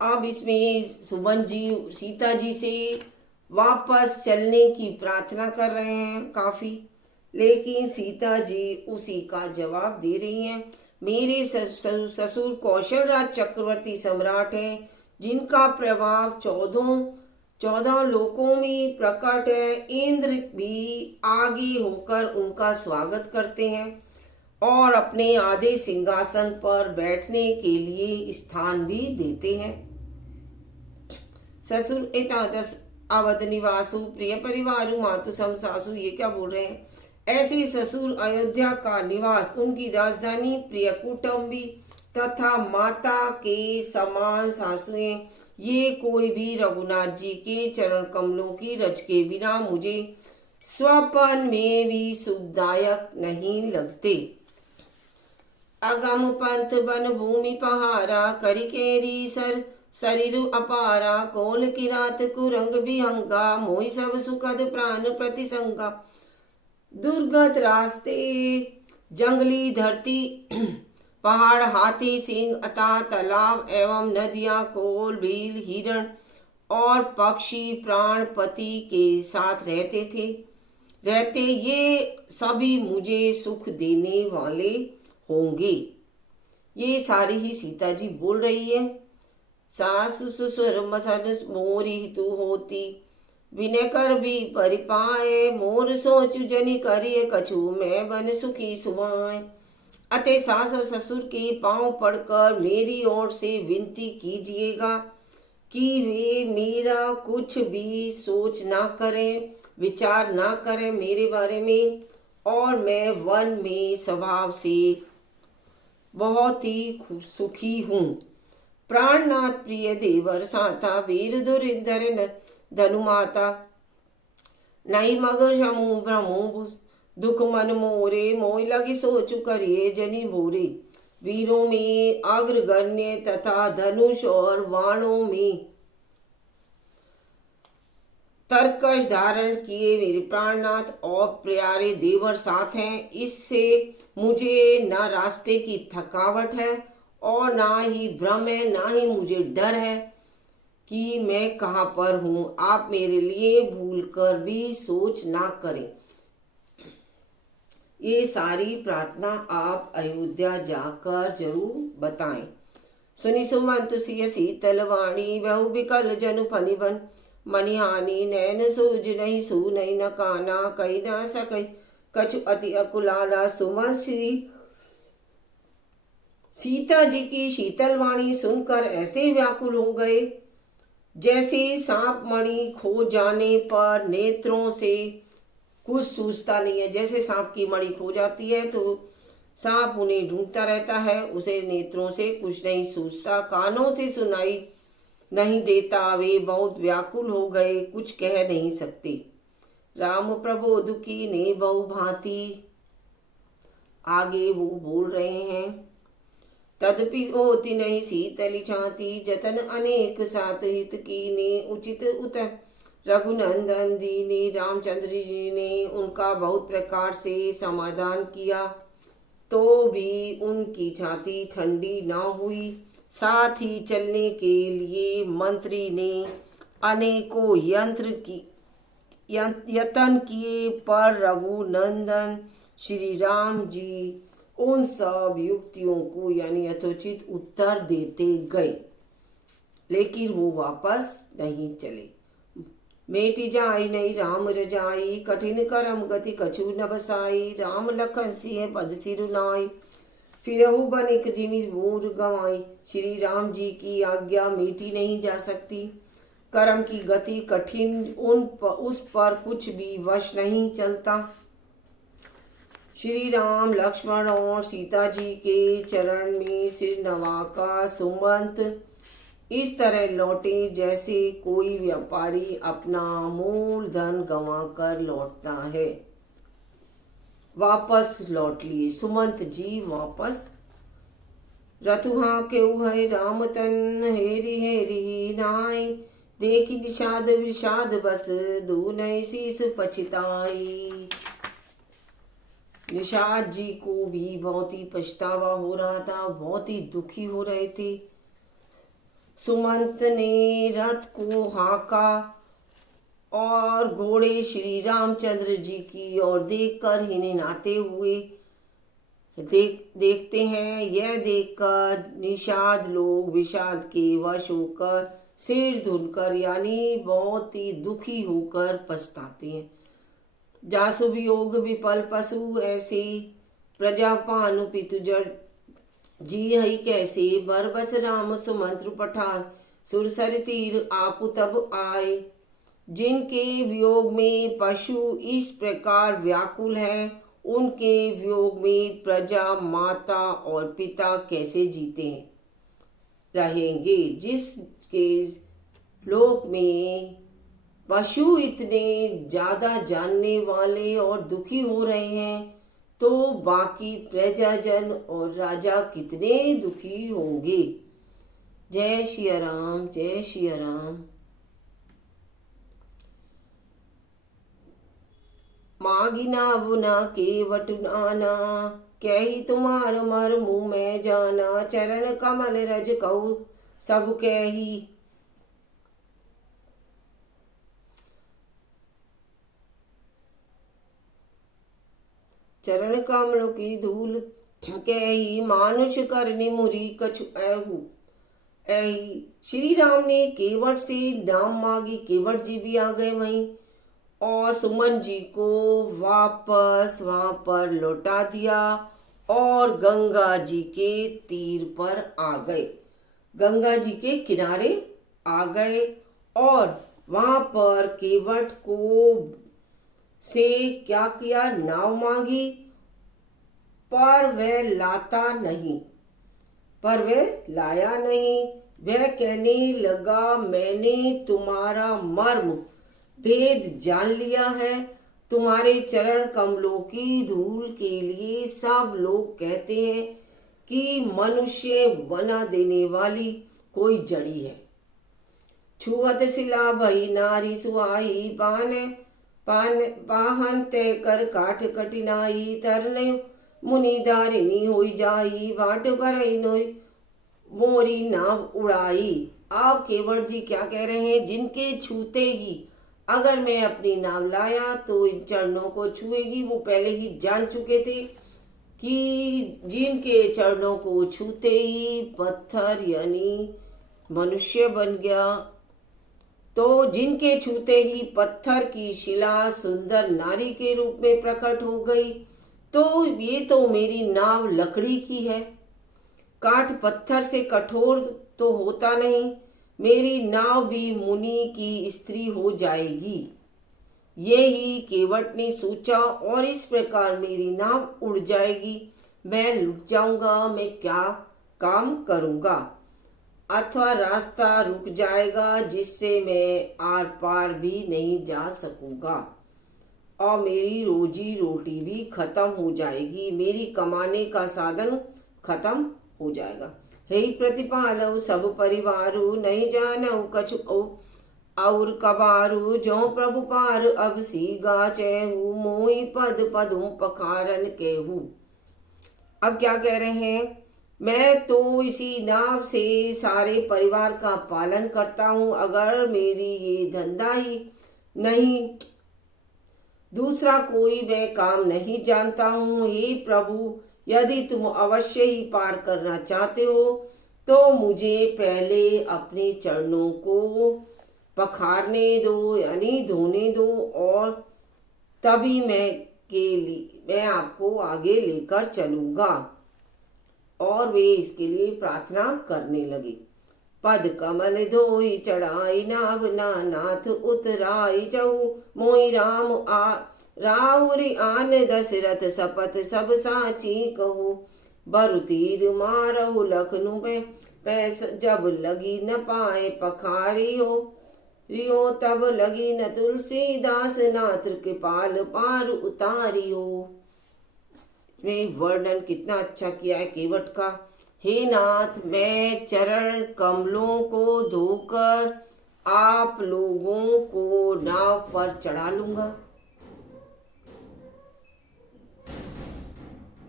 अब इसमें सुमन जी सीता जी से वापस चलने की प्रार्थना कर रहे हैं काफी, लेकिन सीता जी उसी का जवाब दे रही हैं। मेरे ससुर कौशल राज चक्रवर्ती सम्राट हैं, जिनका प्रभाव 14 लोकों में प्रकट है। इंद्र भी आगे होकर उनका स्वागत करते हैं और अपने आधे सिंहासन पर बैठने के लिए स्थान भी देते हैं। ससुर एकादश अवध निवासु प्रिय परिवारु मातु सम सासु, ये क्या बोल रहे हैं? ऐसे ससुर अयोध्या का निवास, उनकी राजधानी, प्रिय कुटुंबी तथा माता के समान सासुएं, ये कोई भी रघुनाथ जी के चरण कमलों की रज के बिना मुझे स्वप्न में भी सुखदायक नहीं लगते। अगम पंथ बन भूमि पहारा, करी केरी सर शरीर अपारा, कोल किरात कुरंग विहंगा, मोहि सब सुखद प्राण प्रतिसंगा। दुर्गत रास्ते, जंगली धरती, पहाड़, हाथी, सिंह, अतः तालाब एवं नदियां, कोल, भील, हिरण और पक्षी प्राणपति के साथ रहते ये सभी मुझे सुख देने वाले होंगे। ये सारी ही सीता जी बोल रही है। सासु ससुर मसन मोरी तू होती, विनय कर भी परिपाए, मोर सोचु जनि करिए कछु, मैं बन सुखी सुमाए। अतः सास और ससुर के पांव पड़कर मेरी ओर से विनती कीजिएगा कि वे मेरा कुछ भी सोच ना करें, विचार ना करें मेरे बारे में, और मैं वन में स्वभाव से बहुत ही सुखी हूँ। प्राणनाथ प्रिय देवर साता, वीर धुरंधर धनुमाता, नहीं मग शमु भ्रमु दुख मन मोरे, मोय लगी सोचु करिए जनी भोरे। वीरों में अग्रगण्य तथा धनुष और वाणों में तरकश धारण किए मेरे प्राणनाथ और प्यारे देवर साथ हैं। इससे मुझे न रास्ते की थकावट है और ना ही भ्रम है, ना ही मुझे डर है कि मैं कहाँ पर हूँ। आप मेरे लिए भूल कर भी सोच ना करें। ये सारी प्रार्थना आप अयोध्या जाकर जरूर बताएं। सुनी सुमंत सिय शीतल वाणी, बहु विकल जनु फनि बन, मनिहानि नैन सूज नहीं सू नहीं न काना, कही न सकई कछु अति अकुलाला। सुमन श्री सीता जी की शीतल वाणी सुनकर ऐसे व्याकुल हो गए जैसे सांप मणि खो जाने पर नेत्रों से कुछ सूझता नहीं है। जैसे सांप की मणि खो जाती है तो सांप उन्हें ढूंढता रहता है, उसे नेत्रों से कुछ नहीं सूझता, कानों से सुनाई नहीं देता। वे बहुत व्याकुल हो गए, कुछ कह नहीं सकते। राम प्रबोध की ने बहु भांति, आगे वो बोल रहे हैं। तदपि होती नहीं शीतली छाती, जतन अनेक सात हित की ने उचित उत रघुनंदन दीने। रामचंद्र जी ने उनका बहुत प्रकार से समाधान किया तो भी उनकी छाती ठंडी न हुई। साथ ही चलने के लिए मंत्री ने अनेकों यत्न किए, पर रघुनंदन श्री राम जी उन सब युक्तियों को यानी यथोचित उत्तर देते गए, लेकिन वो वापस नहीं चले। मेटी जाई नहीं राम रजाई, कठिन करम गति कछु न बसाई। राम लखन सिंह पद सिरुनाई, फिरहु बनिक जिमि मोर गवाई। श्री राम जी की आज्ञा मीठी नहीं जा सकती, कर्म की गति कठिन, उस पर कुछ भी वश नहीं चलता। श्री राम लक्ष्मण और सीता जी के चरण में सिर नवाकर सुमंत इस तरह लौटे जैसे कोई व्यापारी अपना मूलधन गंवाकर लौटता है। वापस लौट लिए सुमंत जी वापस। रथुहा केउ है राम तन, हेरी हेरी नाई, देखी निषाद विषाद बस, दूनय शीस पछताई। निषाद जी को भी बहुत ही पछतावा हो रहा था, बहुत ही दुखी हो रहे थे। सुमंत ने रथ को हाँका और घोड़े श्री रामचंद्र जी की ओर देखकर हिनहिनाते हुए देखते हैं। यह देखकर निषाद लोग विषाद के वश होकर सिर धुनकर यानी बहुत ही दुखी होकर पछताते हैं। जासु वियोग विपल पशु ऐसे प्रजापानु पितुजड़ जी हई कैसे बरबस राम सुमंत्र पठार सुरसर तीर आपु तब आए। जिनके वियोग में पशु इस प्रकार व्याकुल है, उनके वियोग में प्रजा माता और पिता कैसे जीते रहेंगे। जिसके लोक में पशु इतने ज्यादा जानने वाले और दुखी हो रहे हैं, तो बाकी प्रजाजन और राजा कितने दुखी होंगे। जय श्री राम, जय श्री राम। मागिना बुना केवट नाना कही तुम्हार मर मुँह में जाना। चरण कमल रज कहु सब कही चरण कमल की धूल कही मानुष करनी मुरी कछु ऐहू ऐही। श्री राम ने केवट से नाम मांगी, केवट जी भी आ गए वहीं और सुमन जी को वापस वहां पर लौटा दिया और गंगा जी के तीर पर आ गए, गंगा जी के किनारे आ गए और वहां पर केवट को से क्या किया, नाव मांगी, पर वह लाता नहीं, पर वह लाया नहीं। वह कहने लगा मैंने तुम्हारा मर्म भेद जान लिया है। तुम्हारे चरण कमलों की धूल के लिए सब लोग कहते हैं कि मनुष्य बना देने वाली कोई जड़ी है। छुअत शिला भई नारी सुहाई पाहन तय कर काठ कठिनाई। तरने मुनि दारिणी होई जाई बाट भरई नोई मोरी नाव उड़ाई। आप केवट जी क्या कह रहे हैं, जिनके छूते ही अगर मैं अपनी नाव लाया तो इन चरणों को छुएगी। वो पहले ही जान चुके थे कि जिनके चरणों को छूते ही पत्थर यानी मनुष्य बन गया, तो जिनके छूते ही पत्थर की शिला सुंदर नारी के रूप में प्रकट हो गई, तो ये तो मेरी नाव लकड़ी की है, काठ पत्थर से कठोर तो होता नहीं। मेरी नाव भी मुनि की स्त्री हो जाएगी। ये ही केवट ने सोचा और इस प्रकार मेरी नाव उड़ जाएगी, मैं लुट जाऊंगा, मैं क्या काम करूंगा, अथवा रास्ता रुक जाएगा जिससे मैं आर पार भी नहीं जा सकूंगा और मेरी रोजी रोटी भी खत्म हो जाएगी, मेरी कमाने का साधन खत्म हो जाएगा। हे प्रतिपालव सब परिवारु नहीं जानऊ कछु और कबारू जो प्रभु पार अब सीगा चहू मोहि पद पदुम पखारन केहू। अब क्या कह रहे हैं, मैं तो इसी नाव से सारे परिवार का पालन करता हूं, अगर मेरी ये धंधा ही नहीं दूसरा कोई मैं काम नहीं जानता हूं। हे प्रभु, यदि तुम अवश्य ही पार करना चाहते हो तो मुझे पहले अपने चरणों को पखारने दो यानी धोने दो और तभी मैं आपको आगे लेकर चलूंगा। और वे इसके लिए प्रार्थना करने लगे। पद कमल धोई चढ़ाई नाग नाथ उतराई चहु मोहि राम राउरी आन दशरथ सपथ सब साची कहू। बरु तीर मारहु लखनु में पैस जब लगी न पाए पखारी हो रियो तब लगी न तुलसीदास नाथ कृपाल पार उतारी हो। वे वर्णन कितना अच्छा किया है केवट का। हे नाथ, मैं चरण कमलों को धोकर आप लोगों को नाव पर चढ़ा लूंगा।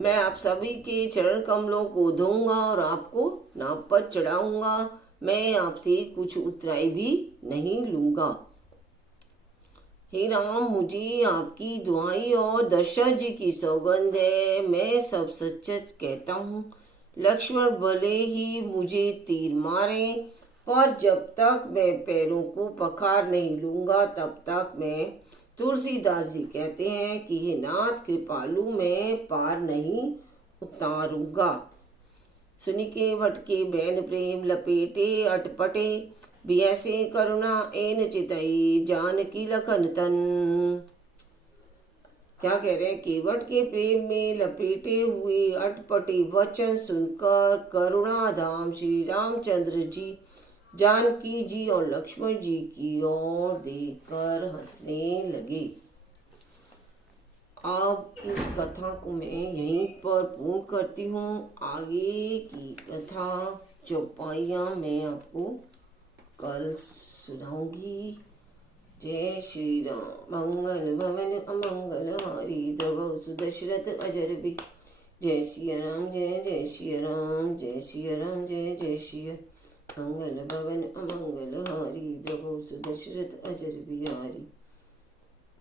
मैं आप सभी के चरण कमलों को धोऊंगा और आपको नाव पर चढ़ाऊंगा। मैं आपसे कुछ उतराई भी नहीं लूंगा। हे राम, मुझे आपकी दुआई और दशरथ जी की सौगंध है, मैं सब सच कहता हूँ। लक्ष्मण भले ही मुझे तीर मारे, पर जब तक मैं पैरों को पखार नहीं लूंगा तब तक मैं, तुलसीदास जी कहते हैं कि हे नाथ कृपालु, मैं पार नहीं उतारूंगा। सुनि के भटके बैन प्रेम लपेटे अटपटे, भी ऐसे करुणा एन चितई जानकी लखन तन। क्या कह रहे हैं? केवट के प्रेम में लपेटे हुए अटपटे वचन सुनकर करुणा धाम श्री रामचंद्र जी जानकी जी और लक्ष्मण जी की ओर देखकर हंसने लगे। अब इस कथा को मैं यहीं पर पूर्ण करती हूँ। आगे की कथा चौपाइयाँ मैं आपको कल सुनाऊंगी। जय श्री राम। मंगल भवन अमंगल हारी द्रव सुदशरथ अजर भी। जय श्री राम, जय जय श्री राम, जय श्री राम, जय जय श्री। मंगल भवन अमंगल हारी द्रव सुदशरथ अजर बिहारी।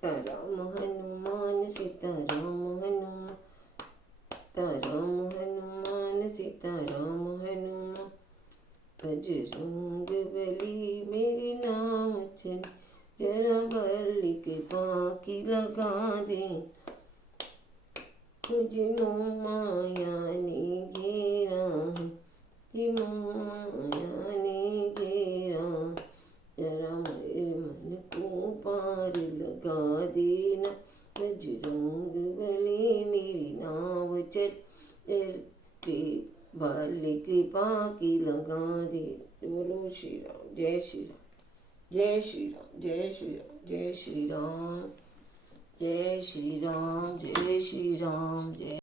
राम हनुमान सीता राम हनुमान, राम हनुमान सीता राम हनुमान। बजरंग बली मेरे नाम चल, जरा बलि कृपा की लगा दे। मुझे माया ने घेरा है, कि माया ने घेरा, जरा मेरे मन को पार लगा देना। बजरंग बली मेरी नाव चल, बलि कृपा की लगा दे। बोलो श्री राम, जय श्री राम, जय श्री राम, जय श्री राम, जय श्री राम, जय श्री राम, जय श्री राम, जय।